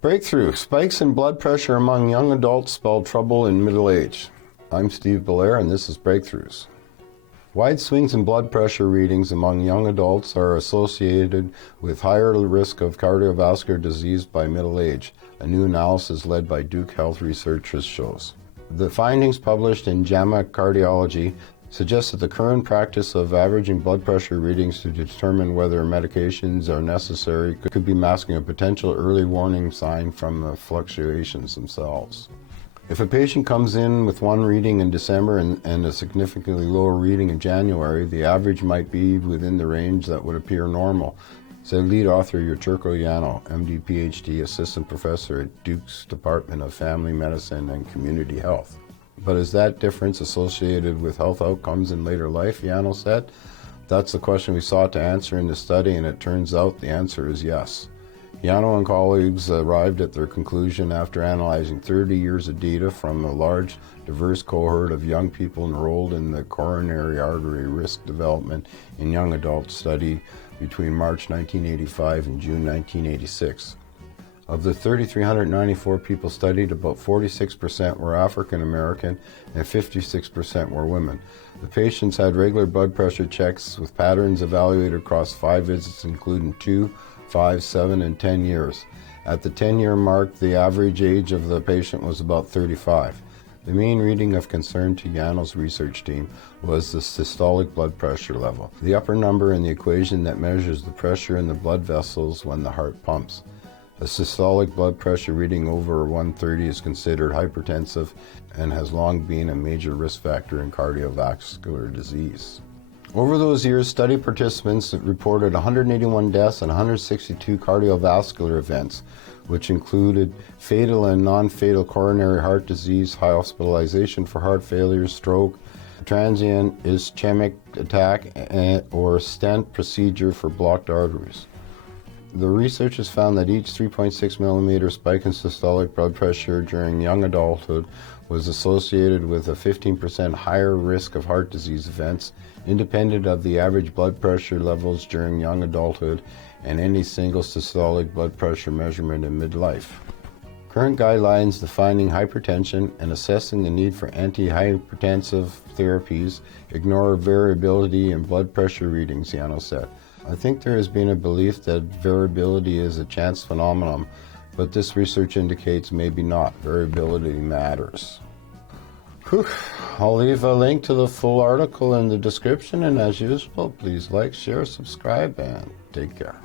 Breakthrough. Spikes in blood pressure among young adults spell trouble in middle age. I'm Steve Belair and this is Breakthroughs. Wide swings in blood pressure readings among young adults are associated with higher risk of cardiovascular disease by middle age, a new analysis led by Duke Health researchers shows. The findings published in JAMA Cardiology suggest that the current practice of averaging blood pressure readings to determine whether medications are necessary could be masking a potential early warning sign from the fluctuations themselves. If a patient comes in with one reading in December and a significantly lower reading in January, the average might be within the range that would appear normal, said lead author Turco Yano, MD, PhD, assistant professor at Duke's Department of Family Medicine and Community Health. But is that difference associated with health outcomes in later life, Yano said? That's the question we sought to answer in the study, and it turns out the answer is yes. Yano and colleagues arrived at their conclusion after analyzing 30 years of data from a large, diverse cohort of young people enrolled in the coronary artery risk development in young adults study between March 1985 and June 1986. Of the 3,394 people studied, about 46% were African American and 56% were women. The patients had regular blood pressure checks with patterns evaluated across 5 visits, including 2, 5, 7, and 10 years. At the 10-year mark, the average age of the patient was about 35. The main reading of concern to Yano's research team was the systolic blood pressure level, the upper number in the equation that measures the pressure in the blood vessels when the heart pumps. A systolic blood pressure reading over 130 is considered hypertensive and has long been a major risk factor in cardiovascular disease. Over those years, study participants reported 181 deaths and 162 cardiovascular events, which included fatal and non-fatal coronary heart disease, hospitalization for heart failure, stroke, transient ischemic attack, or stent procedure for blocked arteries. The researchers found that each 3.6 millimeter spike in systolic blood pressure during young adulthood was associated with a 15% higher risk of heart disease events, independent of the average blood pressure levels during young adulthood and any single systolic blood pressure measurement in midlife. Current guidelines defining hypertension and assessing the need for antihypertensive therapies ignore variability in blood pressure readings, Yano said. I think there has been a belief that variability is a chance phenomenon, but this research indicates maybe not. Variability matters. I'll leave a link to the full article in the description, and as usual, please like, share, subscribe, and take care.